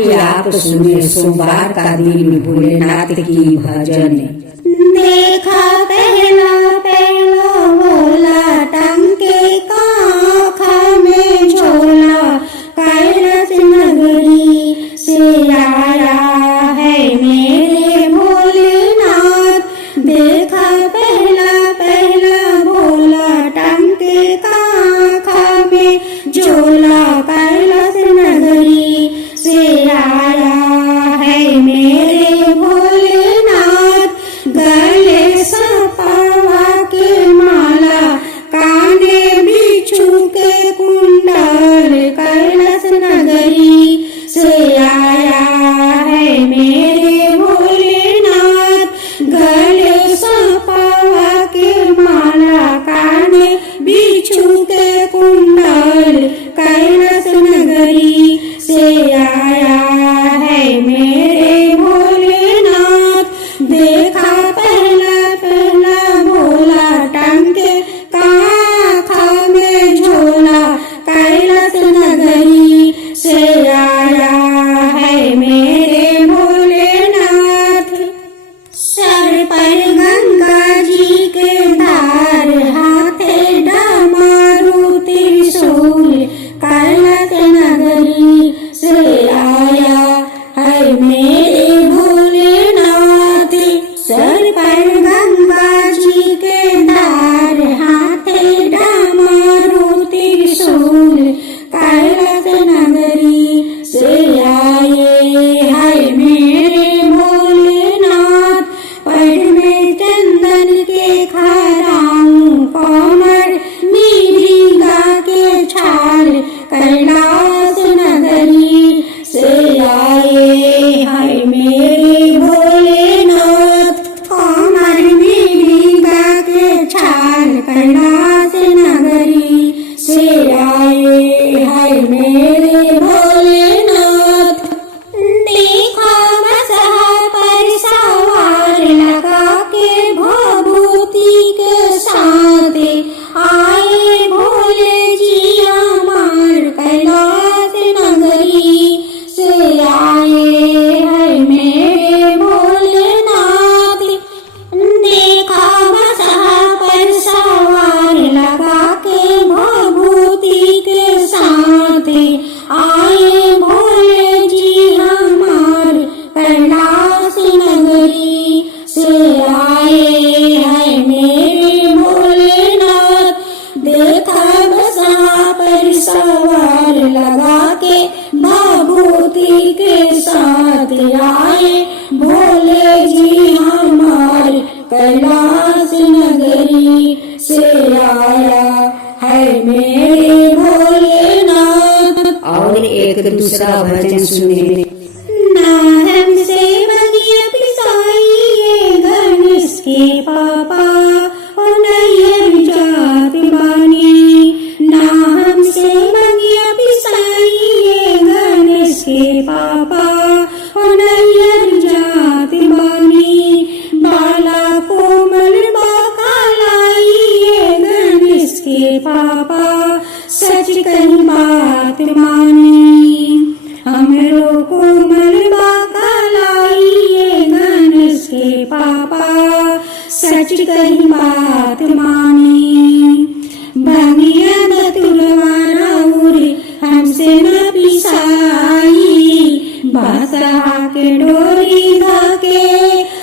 आज आप सुने सोमवार का दिन भोलेनाथ की भजन। देखा पहला पहला भोला टंके काखा में झोला, कैलाश नगरी से आया है मेरे भोलेनाथ। देखा पहला पहला भोला टंके काखा में झोला, कैलाश नगरी से आया है मेरे भोलेनाथ। गले सपावा के माला, काने बिच्छू के कुंडल, कैलाश नगरी से आया है मेरे भोलेनाथ। गले सपावा के माला, काने बिच्छू के कुंडल, कैलाश नगरी से आया है मेरे भोलेनाथ। देखा पहला पहला भोला टंके काखा में झोला, कैलाश नगरी से आया है मेरे भोलेनाथ। सर पर गंगा जी के धार, हाथे डमरू त्रिशूल, कैलाश नगरी से आया है मेरे भोलेनाथ। सर पर गंगा जी के धार, हाथे डमरू त्रिशूल, कैलाश नगरी से आए है मेरे भोलेनाथ। पैर में चंदन के खराऊं, कमर मृगा के छाल, कैलाश नगरी से आए है मेरे भोलेनाथ। कमर मृगा के छाल, कैलाश नगरी से आए है मेरे भोलेनाथ। देखा बसहा पर सवार, लगा के भभूति के साथ, आए भोले जी हमार, कैलाश नगरी से आए है मेरे भोलेनाथ। देखा बसहा पर सवार, लगा के भभूति के साथ, आए भोले जी हमार, कैलाश नगरी से आए है मेरे भोलेनाथ। देखा बसहा पर सवार, लगा के भभूति के साथ, आए भोले जी हमार, कैलाश नगरी से आया है मेरे भोलेनाथ। और एक दूसरा भजन सुने। ना हमसे बगिया पिसाइए गणेश के पापा, ओ नैयर जात बानी। ना हमसे बगिया पिसाइए गणेश के पापा, ओ नैयर जात बानी। बाला कोमल बाका लाइए गणेश के पापा, सच कही बात मानी। हमरो कोमल बाका लाइए गणेश के पापा, सच कही बात मानी। भंगिया दतुरवा राउरी हमसे न पिसाई, बसहा के डोरी धाके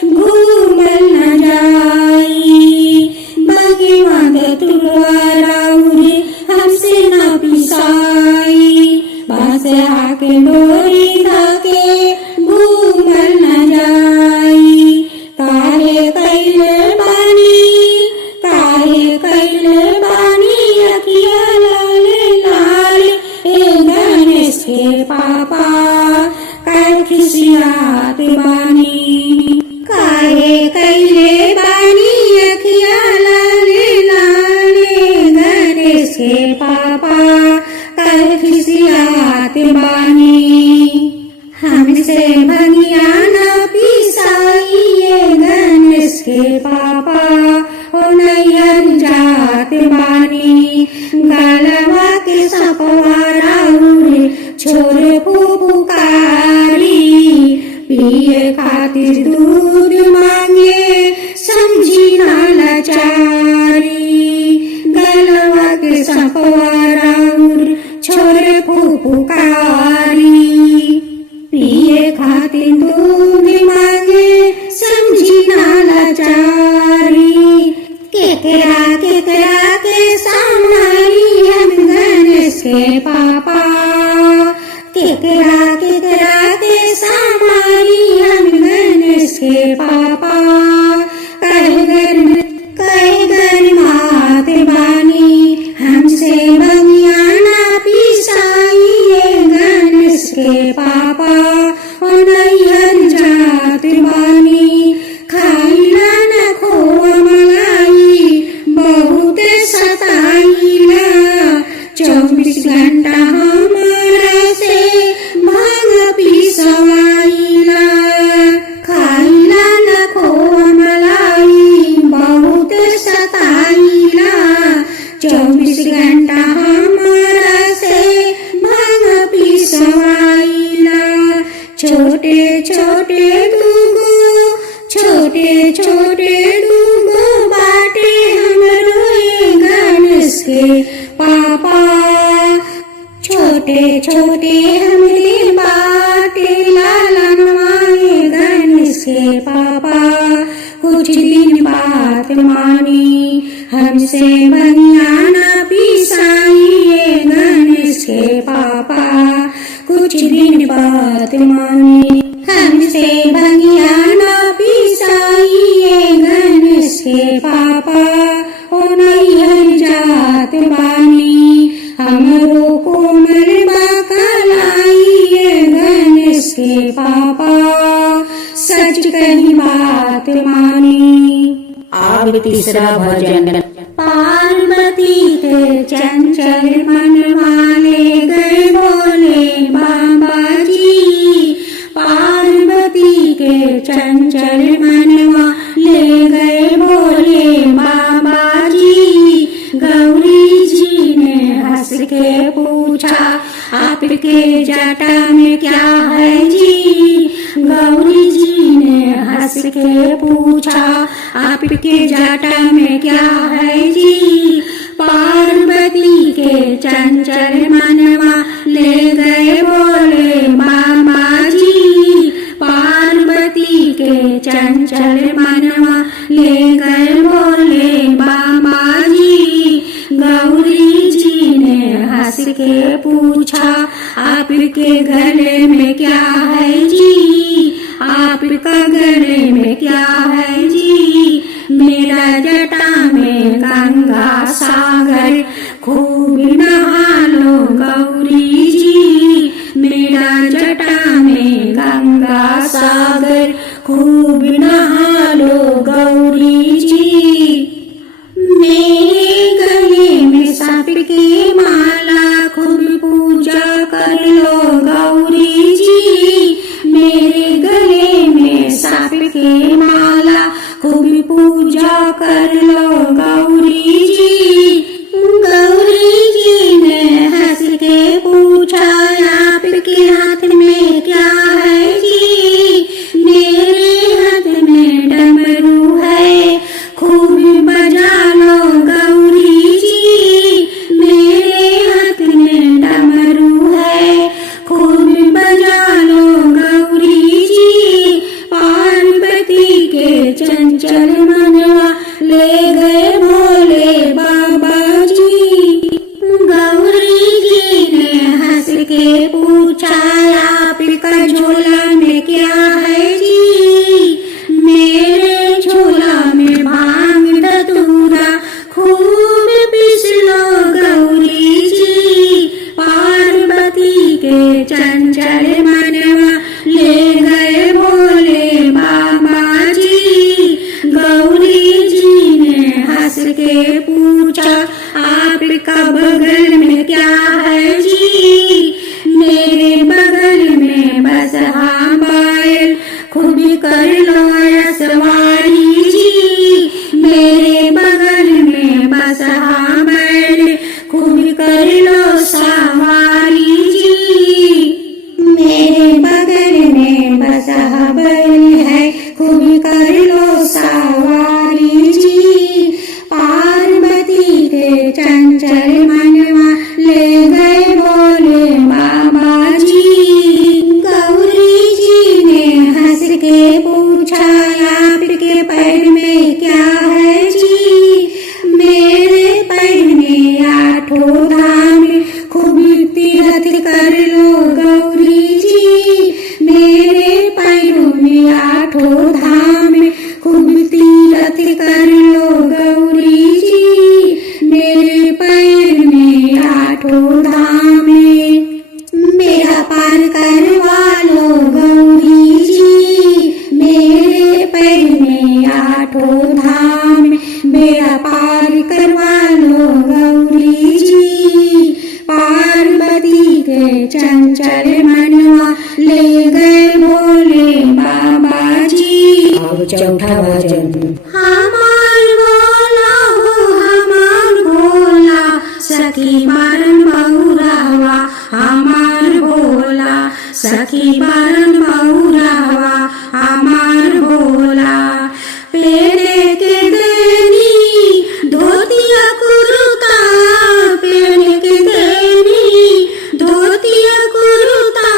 घूमल न जाई। भंगिया दतुरवा राउरी हमसे न पिसाई, बसहा के डोरी धाके घूमल न जाई। काहे कैले बानी, काहे कैले बानी, अखिया लाल लाल, ए गणेश के पापा, काहे खिसियात बानी। काहे कैले बानी, अखिया लाल लाल, ए गणेश के पापा, काहे खिसियात बानी। हमसे भंगिया न पिसाइए गणेश के पापा, ओ नैयर जात बानी। गलवा के सपवा राउर छोरे फुफुकार, सपवाराउर छोरे फुफुकारी पिए खातिर दूध मांगे समझी नालाचारी केकरा के सामनारी हम गणेश के पापा केकरा के सामनारी हम गणेश के पापा कहे घर मात बानी हमसे बनियाना पिसाइए गणेश के पापा और नैहर जात बानी खाइला न खोआ मलाई बहुत सताइला 24 घंटा हमारा से भांग पिसवाइला खाइला न खोआ मलाई बहुत सताइला 24 घंटा हमारा से भांग पिसवाइला छोटे छोटे दूगो बाटे हमरो ये गणेश के पापा छोटे हमरे बाटे लाला नवाए गणेश के पापा कुछ दिन बात मानी हमसे बनियाना पिसाइए गणेश के पापा कुछ दिन बात मानी हमसे बनियाना पिसाइए गणेश के पापा ओ नैहर जात बानी हमरो कोमल बाकलाइए गणेश के पापा सच कही बात मानी। अब तीसरा भजन। पार्वती के चंचल मन वाले गए बोले बाबा जी पार्वती के चंचल मनवा ले गए बोले बाबा जी गौरी जी ने हंस के पूछा आपके जटा में क्या है जी गौरी जी ने हंस के पूछा आपके जटा में क्या है जी पार्वती के चंचल मनवा ले गए बोले बाबा जी पार्वती के चंचल मनवा ले गए बोले बाबा जी गौरी जी ने हंस के पूछा आपके गले में क्या है जी आपका गले में क्या है जी मेरा जटा में गंगा सागर खूब नहा लो गौरी जी मेरा जटा में गंगा सागर खूब नहा लो गौरी जी मेरे गले में सांप की माला खूब पूजा कर लो गौरी जी मेरे गले में सांप की माला खूब पूजा कर लो गौरी जी ने हंस के पूछा आपके हाथ में क्या है जी मेरे हाथ में डमरू है खूब बजा लो गौरी जी मेरे हाथ में डमरू है खूब बजा लो गौरी जी पार्वती के चंचल मनवा ले गए भोले बाबा जी गौरी जी ने हंस के पूछा आपका झोला में क्या है जी मेरे झोला में भांग धतूरा खूब पीस लो गौरी जी पार्वती के चंचल मनवा ले गए भोले बाबा जी गौरी जी ने हंस के पूछा आपका बगल में क्या है जी मेरे बगल में बसहा बैल खूब कर लो सवारी जी मेरे बगल में बसहा बैल खूब कर लो सवारी जी मेरे बगल में बसहा बैल है खूब कर लो सवारी जी पार्वती के चंचल मन आठों धाम बेड़ा पार करवा लो गौरी जी, मेरे पैर में आठों धाम बेड़ा पार करवा लो गौरी जी। पार्वती के चंचल मनवा ले गए भोले बाबा जी। अब चौथा भजन। हमार भोला हो हमार भोला, सखी बारन बहुरावा हमार भोला, सखी बारन बहुरावा हमार भोला। पेड़े के देनी धोतिया कुरुता, पेड़े के देनी धोतिया कुरुता,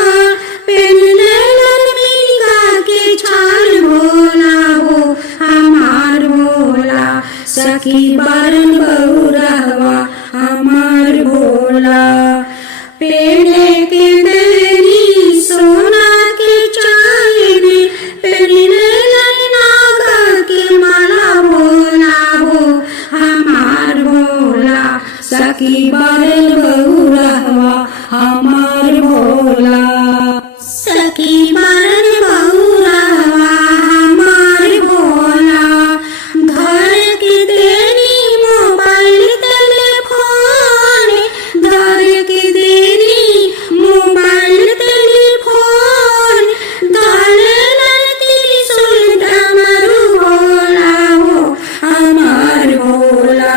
पेन लेलन मिर्गा के छाल भोला हो हमार भोला, सखी बारन बहुरावा हमार भोला। पेड़े के देनी सोना के चांद, पेन लेलन नागा के माला भोला हो हमार भोला, सखी बारन बहुरावा हमार भोला। सखी बारन बहुरावा हमार भोला, घर के देनी मोबाइल टेलीफोन, घर के देनी मोबाइल टेलीफोन, धलेलन त्रिशूल डमरू भोला हो हमार भोला,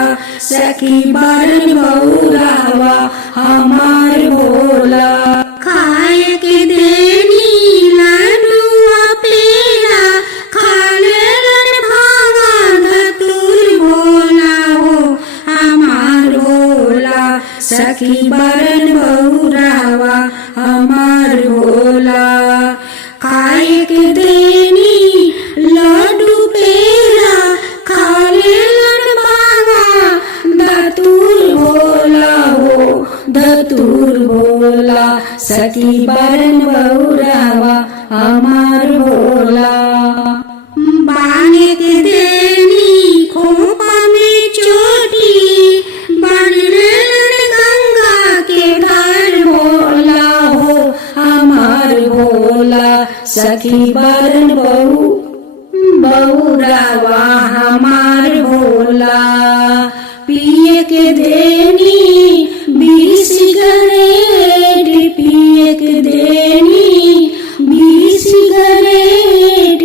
सखी बारन बहुरावा हमार भोला। खाए के देनी लड्डुआ पेड़ा, खा लेलन भांगा धतूर भोला हो हमार भोला, सखी बारन बहुरावा हमार भोला। खाए के देनी लड्डू पेड़ा, खा लेलन भांगा धतूर भोला हो धतूर भोला, सखी बारन बहुरावा हमार भोला। बाने के देनी खोपा में चोटी, बान लेलन गंगा के धार भोला हो हमार भोला, सखी बारन बहुरावा हमार भोला। पिए के देनी बीड़ी सिगरेट, पिए के देनी बीड़ी सिगरेट,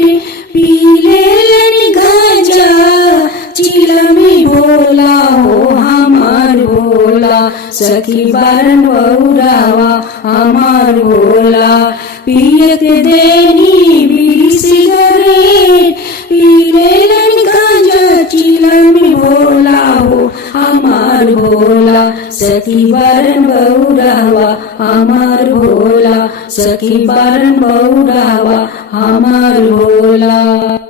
पी लेलन गांजा चिलमी भोला हो हमार भोला, सखी बारन बहुरावा हमार भोला। पिए के देनी बीड़ी सिगरेट, पी लेलन गांजा चिलमी भोला हो हमार भोला, सखी बारन बहुरावा हमार भोला, सखी बारन बहुरावा हमार भोला।